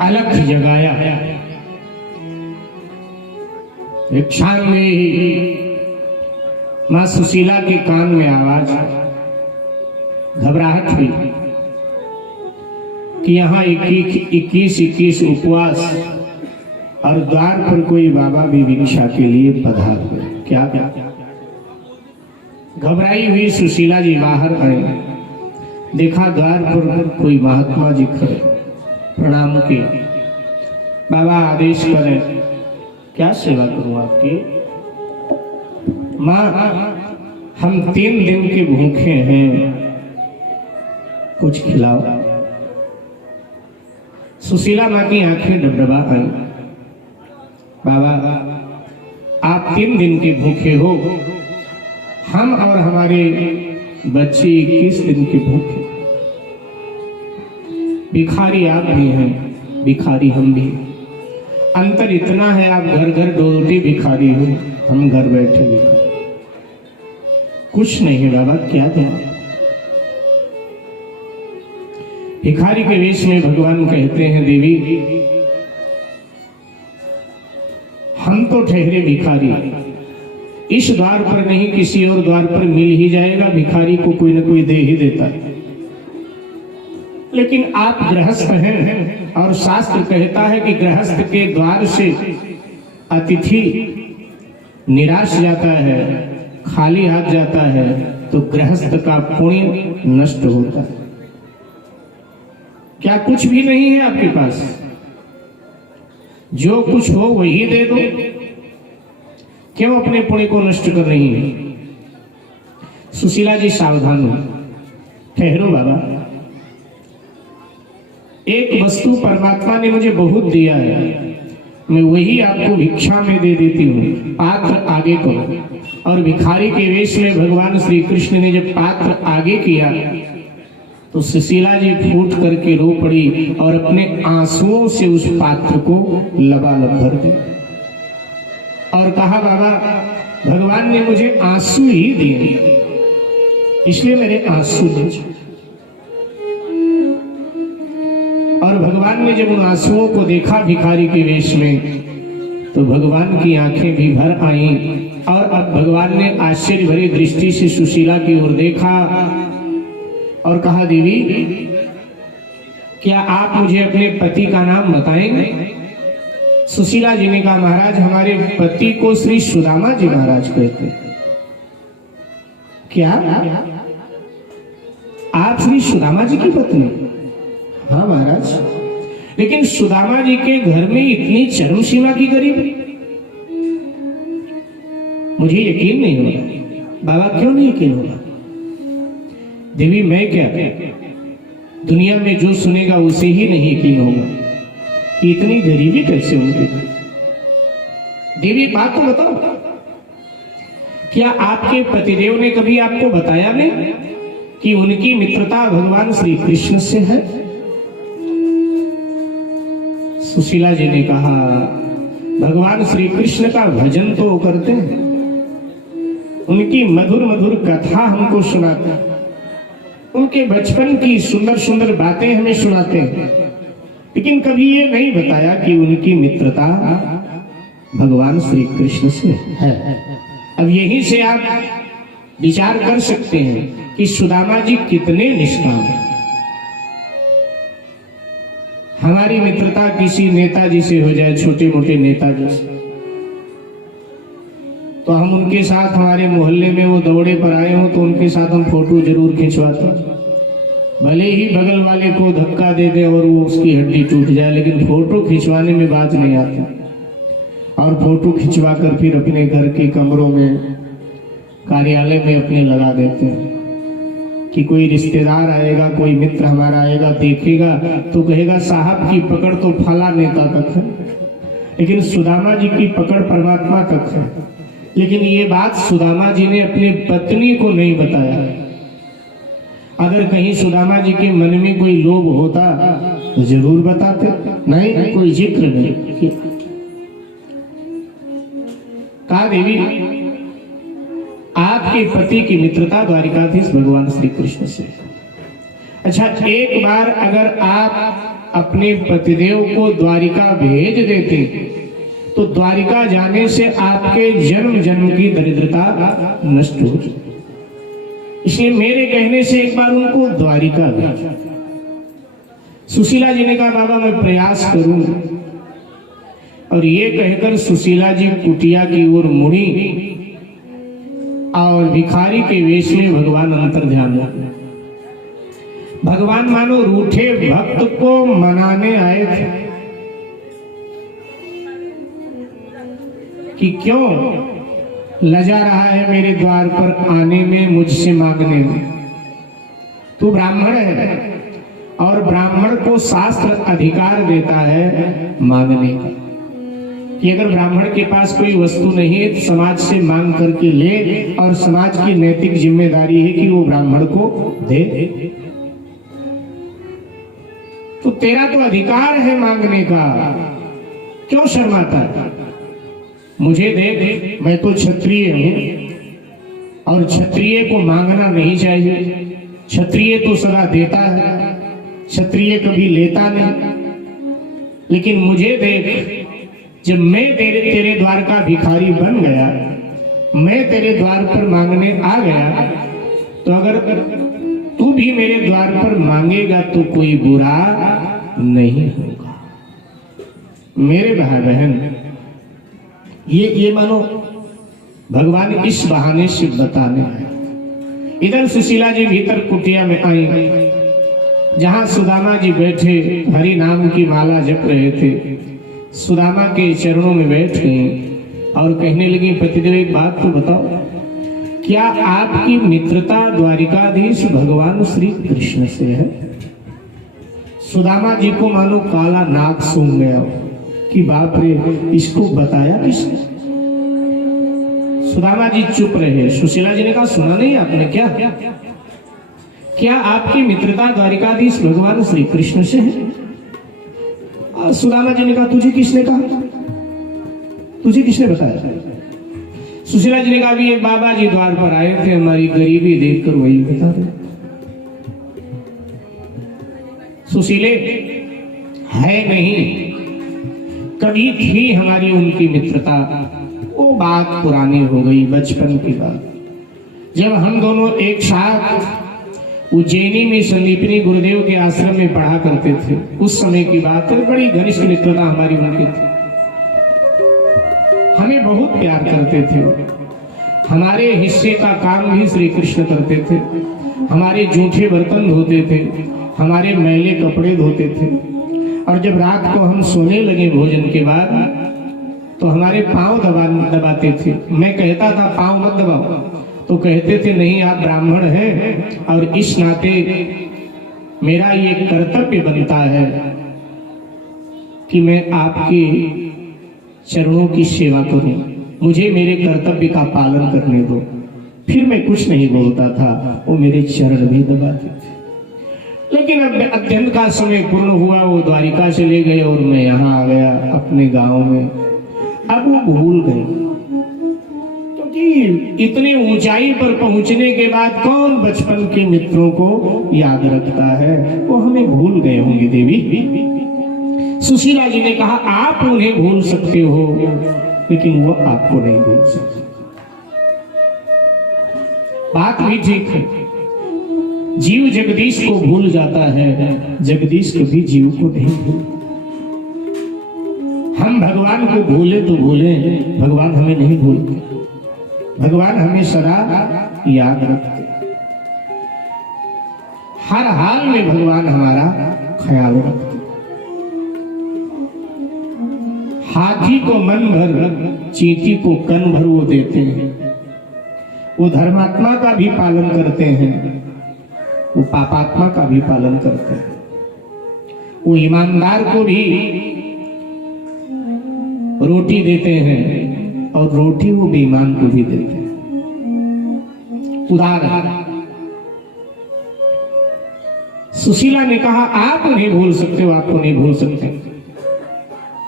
अलख जगाया। एक क्षण में ही मां सुशीला के कान में आवाज, घबराहट हुई कि यहाँ 21 उपवास और द्वार पर कोई बाबा भी भिक्षा के लिए पधार हुए। क्या घबराई हुई सुशीला जी बाहर आए, देखा द्वार पर कोई महात्मा जी खड़े, प्रणाम किए। बाबा आदेश करें, क्या सेवा करूं आपकी? मां, हम 3 दिन के भूखे हैं, कुछ खिलाओ। सुशीला मां की आंखें डबडबा आई। बाबा, आप 3 दिन के भूखे हो, हम और हमारे बच्चे 21 दिन के भूखे। भिखारी आप भी हैं, भिखारी हम भी। अंतर इतना है, आप घर घर डोलते भिखारी हो, हम घर बैठे भिखारी। कुछ नहीं है बाबा, क्या दें? भिखारी के वेश में भगवान कहते हैं, देवी हम तो ठहरे भिखारी, इस द्वार पर नहीं किसी और द्वार पर मिल ही जाएगा, भिखारी को कोई ना कोई दे ही देता है। लेकिन आप गृहस्थ हैं और शास्त्र कहता है कि गृहस्थ के द्वार से अतिथि निराश जाता है, खाली हाथ जाता है, तो गृहस्थ का पुण्य नष्ट होता है। क्या कुछ भी नहीं है आपके पास? जो कुछ हो वही दे दो, क्यों अपने पुण्य को नष्ट कर रही है? सुशीला जी सावधान हो, ठहरो बाबा, एक वस्तु परमात्मा ने मुझे बहुत दिया है, मैं वही आपको भिक्षा में दे देती हूँ, पात्र आगे करो। और भिखारी के वेश में भगवान श्री कृष्ण ने जब पात्र आगे किया तो सुशीला जी फूट करके रो पड़ी और अपने आंसुओं से उस पात्र को लबालब भर दे और कहा, बाबा भगवान ने मुझे आंसू ही दिए, इसलिए मेरे आंसू लीजिए। और भगवान ने जब उन आंसुओं को देखा भिखारी के वेश में, तो भगवान की आंखें भी भर आईं और अब भगवान ने आश्चर्य भरी दृष्टि से सुशीला की ओर देखा और कहा, देवी क्या आप मुझे अपने पति का नाम बताएंगे? सुशीला जी ने कहा, महाराज हमारे पति को श्री सुदामा जी महाराज कहते हैं। क्या आप श्री सुदामा जी की पत्नी? हाँ महाराज, लेकिन सुदामा जी के घर में इतनी चरम सीमा की गरीबी, मुझे यकीन नहीं होगा। बाबा क्यों नहीं यकीन होगा? देवी मैं क्या, दुनिया में जो सुनेगा उसे ही नहीं यकीन होगा, इतनी गरीबी कैसे उनकी? देवी बात तो बताओ, क्या आपके पतिदेव ने कभी आपको बताया नहीं कि उनकी मित्रता भगवान श्री कृष्ण से है? सुशीला जी ने कहा, भगवान श्री कृष्ण का भजन तो वो करते हैं, उनकी मधुर मधुर कथा हमको सुनाते हैं, उनके बचपन की सुंदर सुंदर बातें हमें सुनाते हैं, लेकिन कभी ये नहीं बताया कि उनकी मित्रता भगवान श्री कृष्ण से है। अब यहीं से आप विचार कर सकते हैं कि सुदामा जी कितने निष्काम हैं। हमारी मित्रता किसी नेताजी से हो जाए, छोटे मोटे नेताजी से, तो हम उनके साथ, हमारे मोहल्ले में वो दौड़े पर आए हो तो उनके साथ हम फोटो जरूर खिंचवाते, भले ही बगल वाले को धक्का दे दे और वो उसकी हड्डी टूट जाए, लेकिन फोटो खिंचवाने में बात नहीं आती। और फोटो खिंचवा कर फिर अपने घर के कमरों में, कार्यालय में अपने लगा देते हैं कि कोई रिश्तेदार आएगा, कोई मित्र हमारा आएगा, देखेगा तो कहेगा साहब की पकड़ तो फला नेता तक है, लेकिन सुदामा जी की पकड़ परमात्मा तक है। लेकिन ये बात सुदामा जी ने अपनी पत्नी को नहीं बताया। अगर कहीं सुदामा जी के मन में कोई लोभ होता तो जरूर बताते, नहीं कोई जिक्र नहीं। कहा, देवी आपके पति की मित्रता द्वारिकाधीश भगवान श्री कृष्ण से। अच्छा, एक बार अगर आप अपने पतिदेव को द्वारिका भेज देते तो द्वारिका जाने से आपके जन्म जन्म की दरिद्रता नष्ट हो जाती। इसलिए मेरे कहने से एक बार उनको द्वारिका भेजा। सुशीला जी ने कहा बाबा मैं प्रयास करूं, और ये कहकर सुशीला जी कुटिया की ओर मुड़ी और भिखारी के वेश में भगवान अंतर्ध्यान हुए। भगवान मानो रूठे भक्त को मनाने आए थे कि क्यों लजा रहा है मेरे द्वार पर आने में, मुझसे मांगने में। तू ब्राह्मण है और ब्राह्मण को शास्त्र अधिकार देता है मांगने का कि अगर ब्राह्मण के पास कोई वस्तु नहीं है तो समाज से मांग करके ले, और समाज की नैतिक जिम्मेदारी है कि वो ब्राह्मण को दे। तो तेरा तो अधिकार है मांगने का, क्यों शर्माता है? मुझे दे, मैं तो क्षत्रिय हूं और क्षत्रिय को मांगना नहीं चाहिए। क्षत्रिय तो सदा देता है, क्षत्रिय कभी लेता नहीं। लेकिन मुझे देख, जब मैं तेरे द्वार का भिखारी बन गया, मैं तेरे द्वार पर मांगने आ गया, तो अगर तू भी मेरे द्वार पर मांगेगा तो कोई बुरा नहीं होगा। मेरे भाई बहन, ये मानो भगवान इस बहाने से बताने आए। इधर सुशीला जी भीतर कुटिया में आई, जहां सुदामा जी बैठे हरि नाम की माला जप रहे थे। सुदामा के चरणों में बैठ गई और कहने लगी पतिदेव एक बात तो बताओ, क्या आपकी मित्रता द्वारिकाधीश भगवान श्री कृष्ण से है? सुदामा जी को मानो काला नाक सूंघ गया कि बाप रे, इसको बताया किसने? सुदामा जी चुप रहे। सुशीला जी ने कहा सुना नहीं आपने क्या आपकी मित्रता द्वारिकाधीश भगवान श्री कृष्ण से है? सुदामा जी ने कहा तुझे किसने कहा, तुझे किसने बताया? सुशीला जी ने कहा भी ये बाबा जी द्वार पर आए थे, हमारी गरीबी देखकर वही बता रहे। सुशीले, है नहीं, कभी थी हमारी उनकी मित्रता, वो बात पुरानी हो गई, बचपन की बात, जब हम दोनों एक साथ उज्जैनी में संदीपनी गुरुदेव के आश्रम में पढ़ा करते थे। उस समय की बात है, बड़ी घनिष्ठ मित्रता हमारी उनकी थी। हमें बहुत प्यार करते थे, हमारे हिस्से का काम भी श्री कृष्ण करते थे, हमारे जूठे बर्तन धोते थे, हमारे मैले कपड़े धोते थे। और जब रात को हम सोने लगे भोजन के बाद, तो हमारे पांव दबाते थे। मैं कहता था पांव मत दबाओ, तो कहते थे नहीं आप ब्राह्मण हैं और इस नाते मेरा ये कर्तव्य बनता है कि मैं आपके चरणों की सेवा करूं, मुझे मेरे कर्तव्य का पालन करने दो। फिर मैं कुछ नहीं बोलता था, वो मेरे चरण भी दबाते थे। लेकिन अब अत्यंत का समय पूर्ण हुआ, वो द्वारिका चले गए और मैं यहाँ आ गया अपने गांव में। अब वो भूल गए, इतने ऊंचाई पर पहुंचने के बाद कौन बचपन के मित्रों को याद रखता है? वो हमें भूल गए होंगे देवी। सुशीला जी ने कहा आप उन्हें भूल सकते हो, लेकिन वो आपको नहीं भूल सकते। बात भी ठीक है, जीव जगदीश को भूल जाता है, जगदीश कभी जीव को नहीं भूलता। हम भगवान को भूले तो भूले, भगवान हमें नहीं भूलते। भगवान हमें सदा याद रखते, हर हाल में भगवान हमारा ख्याल रखते। हाथी को मन भर, चींटी को कन भर वो देते हैं। वो धर्मात्मा का भी पालन करते हैं, वो पापात्मा का भी पालन करते हैं। वो ईमानदार को भी रोटी देते हैं और रोटी वो बेईमान को भी देते हैं। उदाहरण, सुशीला ने कहा आप नहीं भूल सकते हो, आपको नहीं भूल सकते।